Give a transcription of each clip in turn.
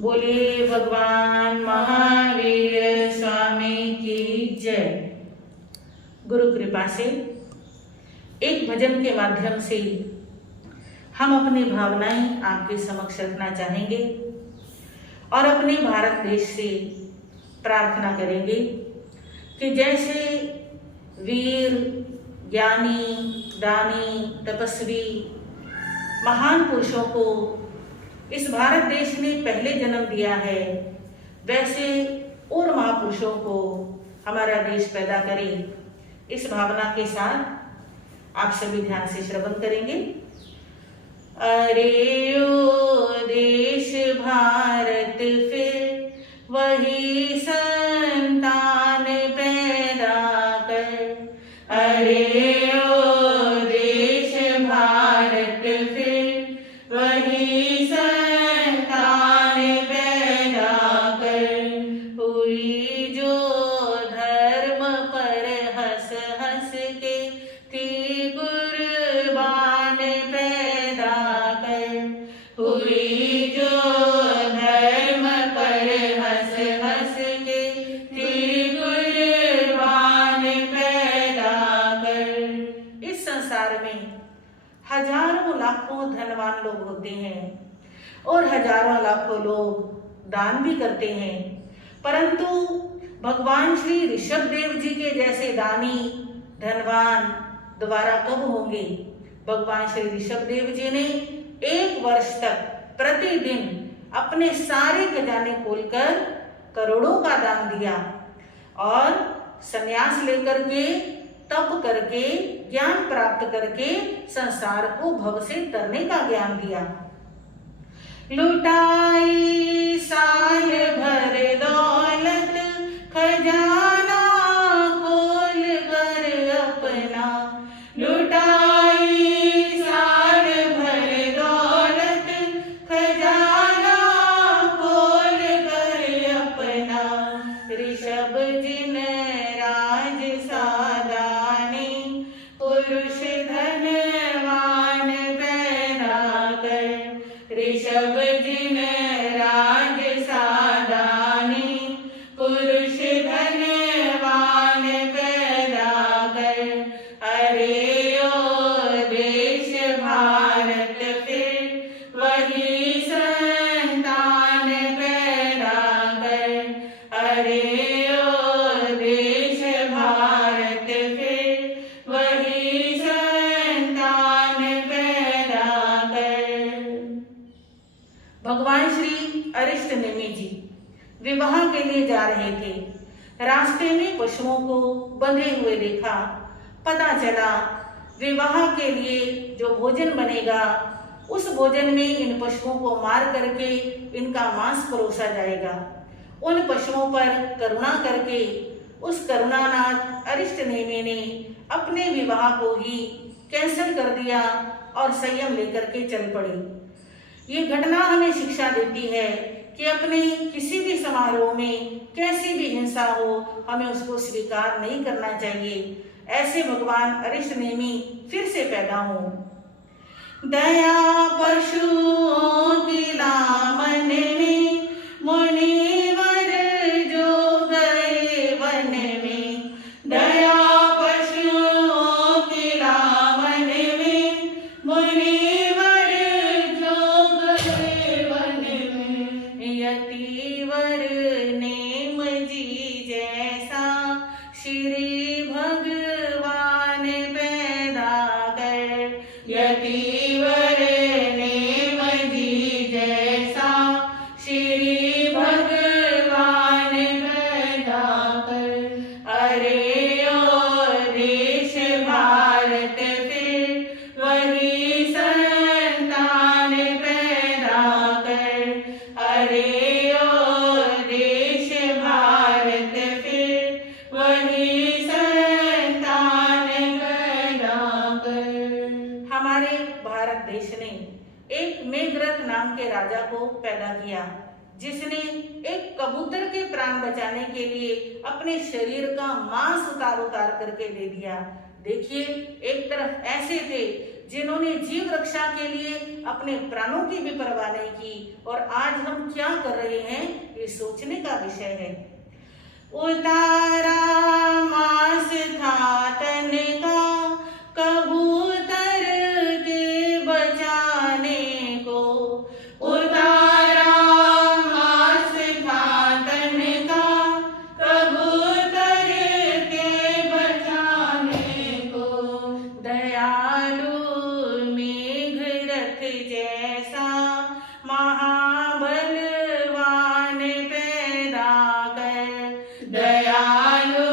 बोलिए भगवान महावीर स्वामी की जय। गुरु कृपा से एक भजन के माध्यम से हम अपनी भावनाएं आपके समक्ष रखना चाहेंगे और अपने भारत देश से प्रार्थना करेंगे कि जैसे वीर, ज्ञानी, दानी, तपस्वी, महान पुरुषों को इस भारत देश ने पहले जन्म दिया है, वैसे और महापुरुषों को हमारा देश पैदा करे। इस भावना के साथ आप सभी ध्यान से श्रवण करेंगे। अरे ओ देश भारत फिर वही संतान पैदा कर। अरे ओ देश भारत फिर वही संतान पैदा कर। हुई जो धर्म पर हंस हंस के थी कुर्बान पैदा कर। हुई जो धर्म पर हंस हंस के थी कुर्बान पैदा कर। इस संसार में हजारों लाखों धनवान लोग होते हैं और हजारों लाखों लोग दान भी करते हैं, परंतु भगवान श्री ऋषभ देव जी के जैसे दानी धनवान दोबारा कब होंगे। भगवान श्री ऋषभ देव जी ने 1 वर्ष तक प्रतिदिन अपने सारे खजाने खोलकर करोड़ों का दान दिया और संन्यास लेकर के तप करके ज्ञान प्राप्त करके संसार को भव से तरने का ज्ञान दिया। लुटाई साल भर दौलत खजाना खोल कर अपना। लुटाई साल भर दौलत खजाना खोल कर अपना। ऋषभ जिन राज सादानी पुरुष धनवान पैदा कर। ऋषभ जिन राज सादानी पुरुष धनवान पैदा कर। अरे ओ देश भारत फिर वही संतान पैदा कर। अरे ओ देश भारत फिर वही संतान पैदा कर। भगवान श्री अरिष्ट नेमि जी विवाह के लिए जा रहे थे। रास्ते में पशुओं को बंधे हुए देखा। पता चला विवाह के लिए जो भोजन बनेगा उस भोजन में इन पशुओं को मार करके इनका मांस परोसा जाएगा। उन पशुओं पर करुणा करके उस करुणानाथ अरिष्ट नेमि ने अपने विवाह को ही कैंसिल कर दिया और संयम लेकर के चल पड़े। ये घटना हमें शिक्षा देती है कि अपने किसी भी समारोह में कैसी भी हिंसा हो हमें उसको स्वीकार नहीं करना चाहिए। ऐसे भगवान अरिष्ट नेमि फिर से पैदा हो। दया पशुओं की दामन में मुनिवर जो गए वन में। दया पशुओं की दामन में मुनिवर जो गए वन में। यतिवर नेम जी जैसा श्री भगवान पैदा कर। यतिवर नेम जी जैसा श्री भगवान पैदा कर। अरे ओ देश भारत फिर वही संतान पैदा कर। अरे ओ देश भारत फिर वही संतान पैदा कर। हमारे भारत देश ने एक मेघरथ नाम के राजा को पैदा किया, जिसने एक कबूतर के प्राण बचाने के लिए अपने शरीर का मांस उतार उतार करके दे दिया। देखिए, एक तरफ ऐसे थे जिन्होंने जीव रक्षा के लिए अपने प्राणों की भी परवाह नहीं की। और आज हम क्या कर रहे हैं, ये सोचने का विषय है। उतारा मास था तन का कबूतर के बचाने को, उतारा मास था तन का कबूतर के बचाने को, दयालु मेघरथ जैसा महाबलवान पैदा कर, दयालु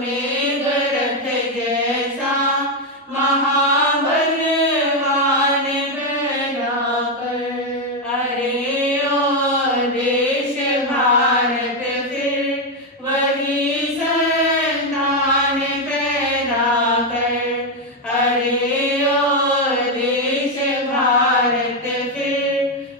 मेघरथ जैसा महाबलवान पैदा कर। अरे ओ देश भारत फिर वही संतान पैदा कर, अरे ओ देश भारत फिर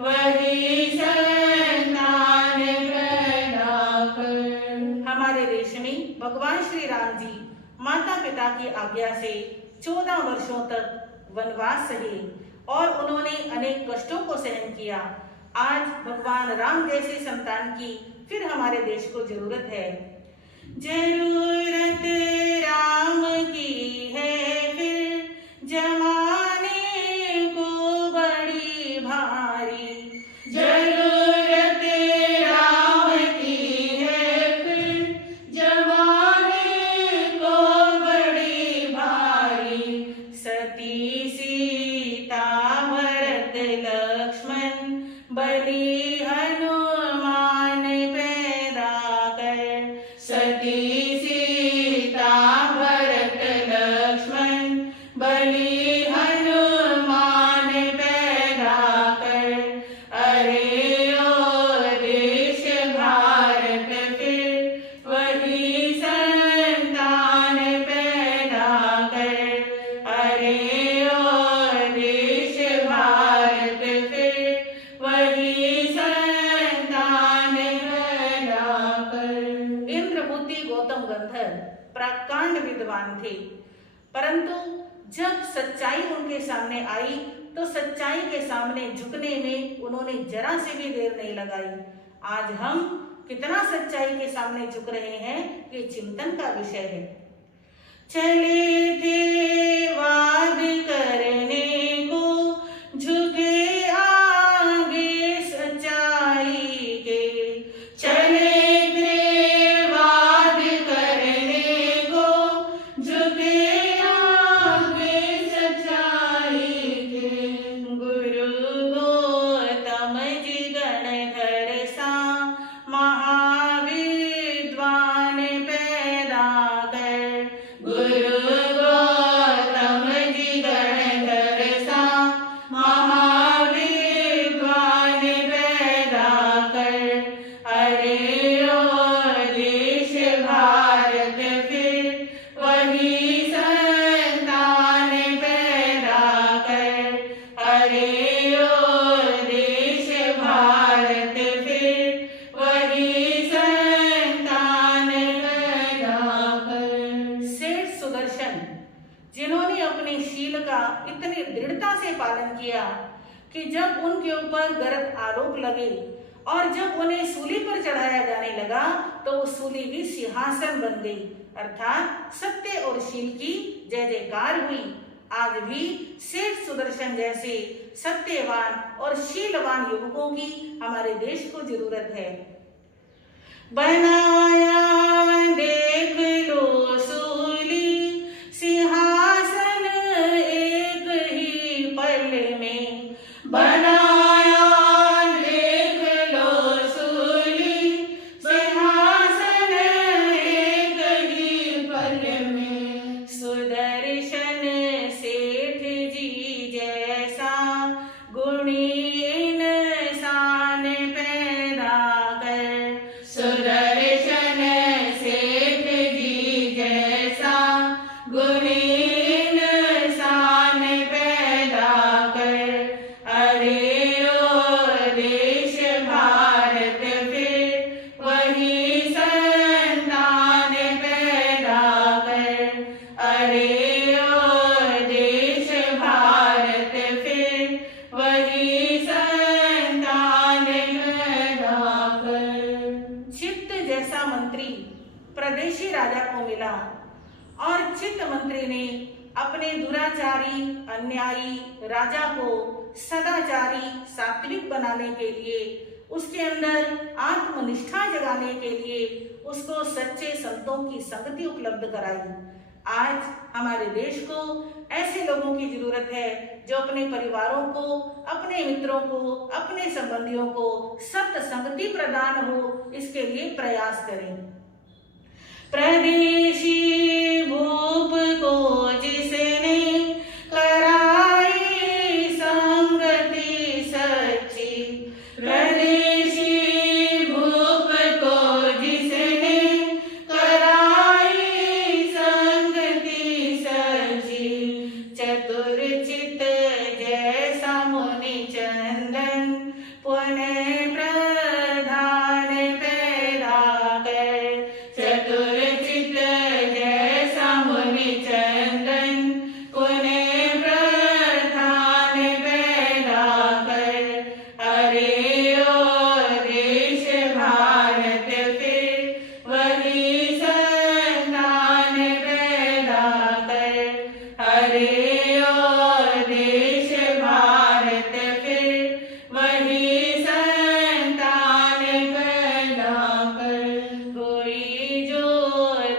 वही संतान पैदा कर। हमारे देश में भगवान श्री राम जी माता पिता की आज्ञा से 14 वर्षों तक वनवास सहे और उन्होंने अनेक कष्टों को सहन किया। आज भगवान राम जैसे संतान की फिर हमारे देश को जरूरत है। जरूरत राम की है फिर जमाने को बड़ी भारी, जरूरत राम की है फिर जमाने को बड़ी भारी। सती सीता भरत लक्ष्मण बलि हनुमान पैदा कर, सती सीता भरत लक्ष्मण बलि हनुमान पैदा कर। अरे ओ देश भारत फिर वही संतान पैदा कर, अरे ओ देश भारत फिर वही संतान पैदा कर। इंद्रभूति गौतम गंधर्व प्राकांड विद्वान थे, परंतु जब सच्चाई उनके सामने आई तो सच्चाई के सामने झुकने में उन्होंने जरा से भी देर नहीं लगाई। आज हम कितना सच्चाई के सामने झुक रहे हैं, ये चिंतन का विषय है। चले थे वाद करने को, झुके आगे सच्चाई के, चले थे वाद करने को, झुके आगे सच्चाई के। गुरु गौतम जी गणधर सा महाविद्वान पैदा कर, गुरु गौतम जी गणधर सा महाविद्वान पैदा कर। अरे ओ देश भारत फिर वही संतान पैदा कर, अरे ओ देश भारत फिर वही संतान पैदा कर। सेठ सुदर्शन जिन्होंने अपने शील का इतनी दृढ़ता से पालन किया कि जब उनके ऊपर गलत आरोप लगे और जब उन्हें सूली पर चढ़ाया जाने लगा तो वो सूली भी सिंहासन बन गई, अर्थात सत्य और शील की जय जयकार हुई। आज भी सेठ सुदर्शन जैसे सत्यवान और शीलवान युवकों की हमारे देश को जरूरत है। बनाया देख लो सूली सिंहासन एक ही पल में, बनाया देख लो सूली सिंहासन एक ही पल में। सुदर्शन सेठ जी जैसा गुणी इंसान पैदा कर, सुदर्शन मंत्री प्रदेशी राजा को मिला और चित्त मंत्री ने अपने दुराचारी अन्यायी राजा को सदाचारी सात्विक बनाने के लिए, उसके अंदर आत्मनिष्ठा जगाने के लिए उसको सच्चे संतों की संगति उपलब्ध कराई। आज हमारे देश को ऐसे लोगों की जरूरत है जो अपने परिवारों को, अपने मित्रों को, अपने संबंधियों को सत्य संगति प्रदान हो, इसके लिए प्रयास करें। प्रदेशी भूप को जिसने कराई संगति सच्ची, प्रदेशी भूप को जिसने कराई संगति सच्ची, चतुर चित जैसा मुनि चंदन पुण्य प्रधान पैदा कर, चतुर चित जैसा मुनि चंदन पुण्य प्रधान पैदा कर, अरे ओ देश भारत फिर वही संतान पैदा कर, अरे ओ देश भारत फिर वही संतान पैदा कर। कोई जो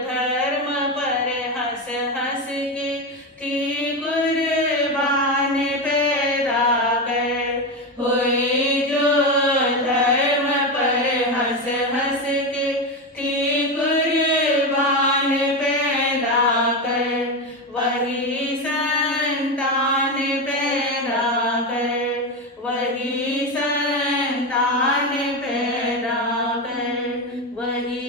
धर्म पर हंस हंस के थी कुर्बान पैदा कर, कोई जो धर्म पर हंस हंस के थी कुर्बान पैदा कर, वही संतान पैदा कर, वही संतान पैदा कर, वही